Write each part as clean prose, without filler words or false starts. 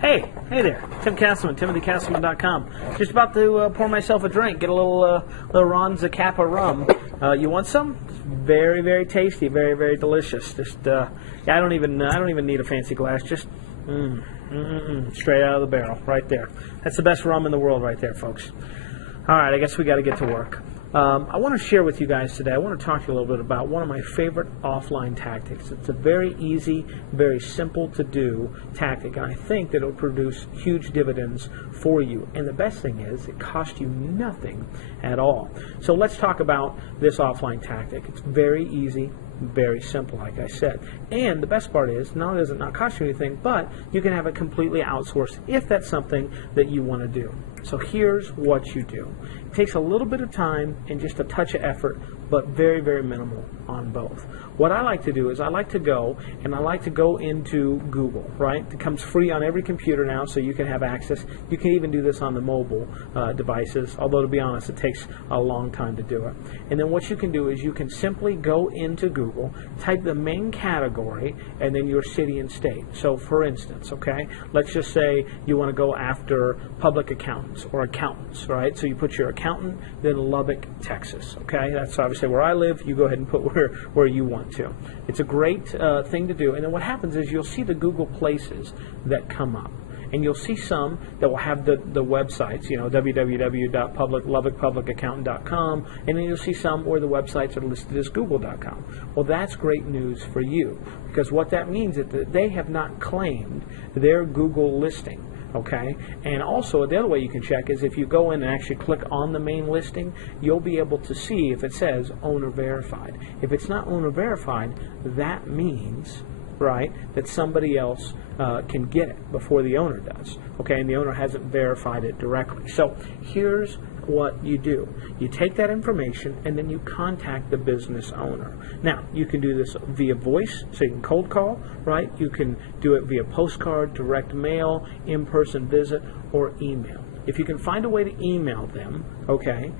Hey there, Tim Castleman, TimothyCastleman.com. Just about to pour myself a drink, get a little Ron Zacapa rum. You want some? It's very, very tasty, very, very delicious. Just, I don't even need a fancy glass. Just, straight out of the barrel, right there. That's the best rum in the world, right there, folks. All right, I guess we got to get to work. I want to share with you guys today, I want to talk to you a little bit about one of my favorite offline tactics. It's a very easy, very simple to do tactic, and I think that it will produce huge dividends for you. And the best thing is, it costs you nothing at all. So let's talk about this offline tactic. It's very easy, very simple, like I said. And the best part is, not only does it not cost you anything, but you can have it completely outsourced if that's something that you want to do. So here's what you do. It takes a little bit of time and just a touch of effort, but very, very minimal on both. What I like to do is I like to go into Google, right? It comes free on every computer now, so you can have access. You can even do this on the mobile devices, although to be honest, it takes a long time to do it. And then what you can do is you can simply go into Google, type the main category, and then your city and state. So for instance, okay, let's just say you want to go after public accountants or accountants, right? So you put your accountant, then Lubbock, Texas, okay? That's obviously where I live. You go ahead and put where you want to. It's a great thing to do. And then what happens is you'll see the Google places that come up. And you'll see some that will have the websites, you know, www.lubbockpublicaccountant.com, and then you'll see some where the websites are listed as google.com. Well, that's great news for you, because what that means is that they have not claimed their Google listing. Okay, and also the other way you can check is if you go in and actually click on the main listing, you'll be able to see if it says owner verified. If it's not owner verified, that means, right, that somebody else can get it before the owner does. Okay, and the owner hasn't verified it directly. So here's what you do. You take that information and then you contact the business owner. Now, you can do this via voice, so you can cold call, right? You can do it via postcard, direct mail, in-person visit, or email. If you can find a way to email them, okay,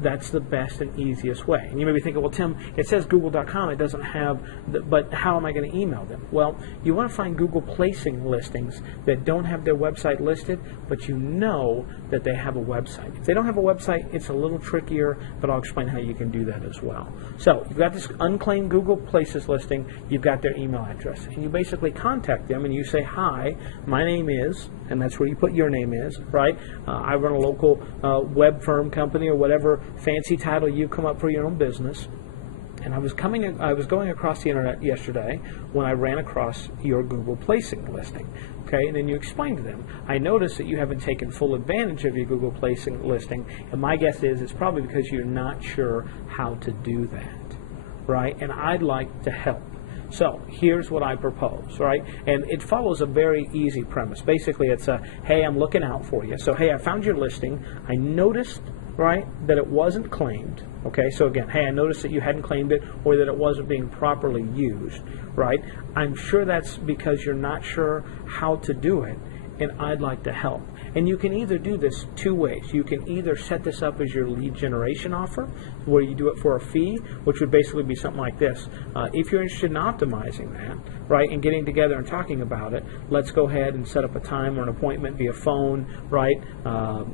that's the best and easiest way. And you may be thinking, well, Tim, it says google.com, it doesn't have, but how am I going to email them? Well, you want to find Google placing listings that don't have their website listed, but you know that they have a website. If they don't have a website, it's a little trickier, but I'll explain how you can do that as well. So you've got this unclaimed Google places listing, you've got their email address, and you basically contact them and you say, hi, my name is, and that's where you put your name is, right? I run a local web firm company or whatever fancy title you come up for your own business. And I was going across the internet yesterday when I ran across your Google placing listing. Okay, and then you explain to them, I noticed that you haven't taken full advantage of your Google placing listing, and my guess is it's probably because you're not sure how to do that, right? And I'd like to help. So here's what I propose, right? And it follows a very easy premise. Basically, it's a, hey, I'm looking out for you. So, hey, I found your listing. I noticed, right, that it wasn't claimed. Okay, so again, hey, I noticed that you hadn't claimed it or that it wasn't being properly used, right? I'm sure that's because you're not sure how to do it, and I'd like to help. And you can either do this two ways. You can either set this up as your lead generation offer, where you do it for a fee, which would basically be something like this. If you're interested in optimizing that, right, and getting together and talking about it, let's go ahead and set up a time or an appointment via phone, right?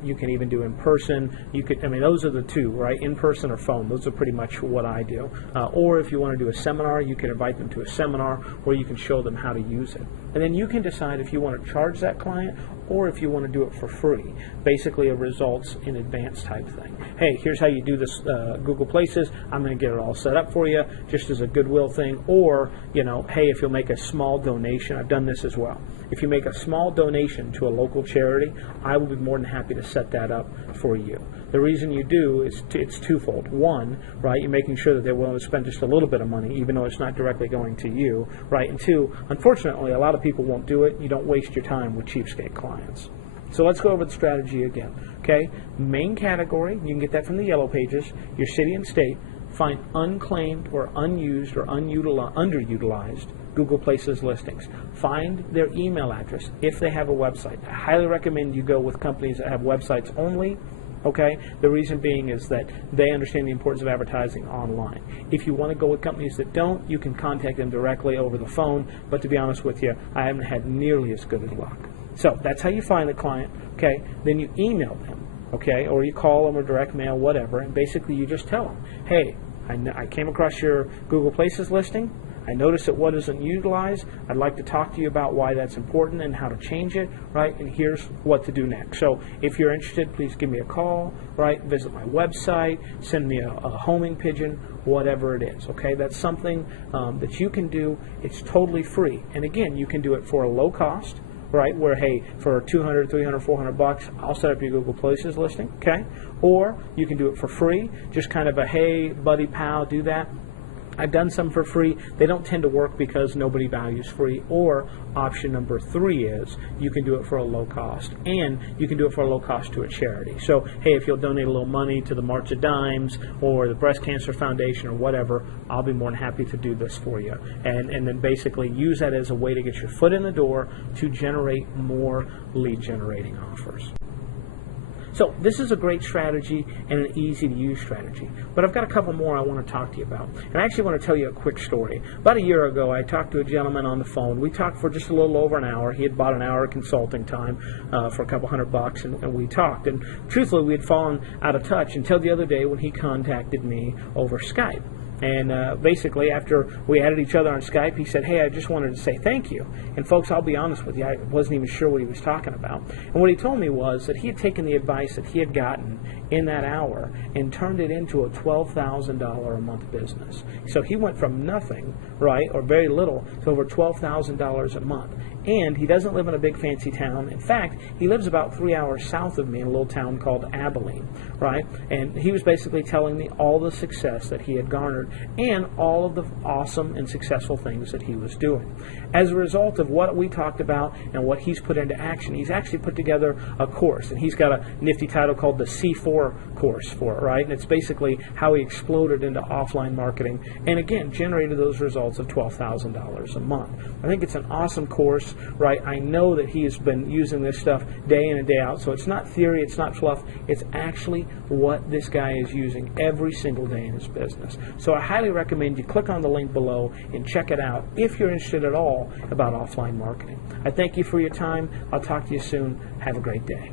You can even do in person. You could, I mean, those are the two, right? In person or phone. Those are pretty much what I do. Or if you want to do a seminar, you can invite them to a seminar where you can show them how to use it. And then you can decide if you want to charge that client or if you want to do it for free. Basically a results in advance type thing. Hey, here's how you do this Google Places. I'm going to get it all set up for you just as a goodwill thing. Or, you know, hey, if you'll make a small donation, I've done this as well. If you make a small donation to a local charity, I will be more than happy to set that up for you. The reason you do is it's twofold. One, right, you're making sure that they're willing to spend just a little bit of money, even though it's not directly going to you, right? And two, unfortunately, a lot of people won't do it. You don't waste your time with cheapskate clients. So let's go over the strategy again, okay? Main category, you can get that from the yellow pages, your city and state. Find unclaimed or unused or underutilized Google Places listings. Find their email address if they have a website. I highly recommend you go with companies that have websites only. Okay, the reason being is that they understand the importance of advertising online. If you want to go with companies that don't, you can contact them directly over the phone, but to be honest with you, I haven't had nearly as good as luck. So that's how you find the client, okay? Then you email them, okay? Or you call them or direct mail, whatever, and basically you just tell them, hey, I came across your Google Places listing. I noticed that what isn't utilized. I'd like to talk to you about why that's important and how to change it, right? And here's what to do next. So if you're interested, please give me a call, right? Visit my website, send me a homing pigeon, whatever it is, okay? That's something that you can do. It's totally free. And again, you can do it for a low cost, right? Where, hey, for 200, 300, 400 bucks, I'll set up your Google Places listing, okay? Or you can do it for free, just kind of a, hey, buddy, pal, do that. I've done some for free. They don't tend to work because nobody values free. Or option number 3 is you can do it for a low cost, and you can do it for a low cost to a charity. So, hey, if you'll donate a little money to the March of Dimes or the Breast Cancer Foundation or whatever, I'll be more than happy to do this for you. And then basically use that as a way to get your foot in the door to generate more lead generating offers. So this is a great strategy and an easy to use strategy. But I've got a couple more I want to talk to you about. And I actually want to tell you a quick story. About a year ago, I talked to a gentleman on the phone. We talked for just a little over an hour. He had bought an hour of consulting time for a couple $100, and we talked. And truthfully, we had fallen out of touch until the other day when he contacted me over Skype. And basically, after we added each other on Skype, he said, hey, I just wanted to say thank you. And folks, I'll be honest with you, I wasn't even sure what he was talking about. And what he told me was that he had taken the advice that he had gotten in that hour and turned it into a $12,000 a month business. So he went from nothing, right, or very little, to over $12,000 a month. And he doesn't live in a big fancy town. In fact, he lives about 3 hours south of me in a little town called Abilene, right? And he was basically telling me all the success that he had garnered and all of the awesome and successful things that he was doing. As a result of what we talked about and what he's put into action, he's actually put together a course, and he's got a nifty title called the C4 course for it, right? And it's basically how he exploded into offline marketing and, again, generated those results of $12,000 a month. I think it's an awesome course, right? I know that he has been using this stuff day in and day out, so it's not theory, it's not fluff, it's actually what this guy is using every single day in his business. So I highly recommend you click on the link below and check it out if you're interested at all about offline marketing. I thank you for your time. I'll talk to you soon. Have a great day.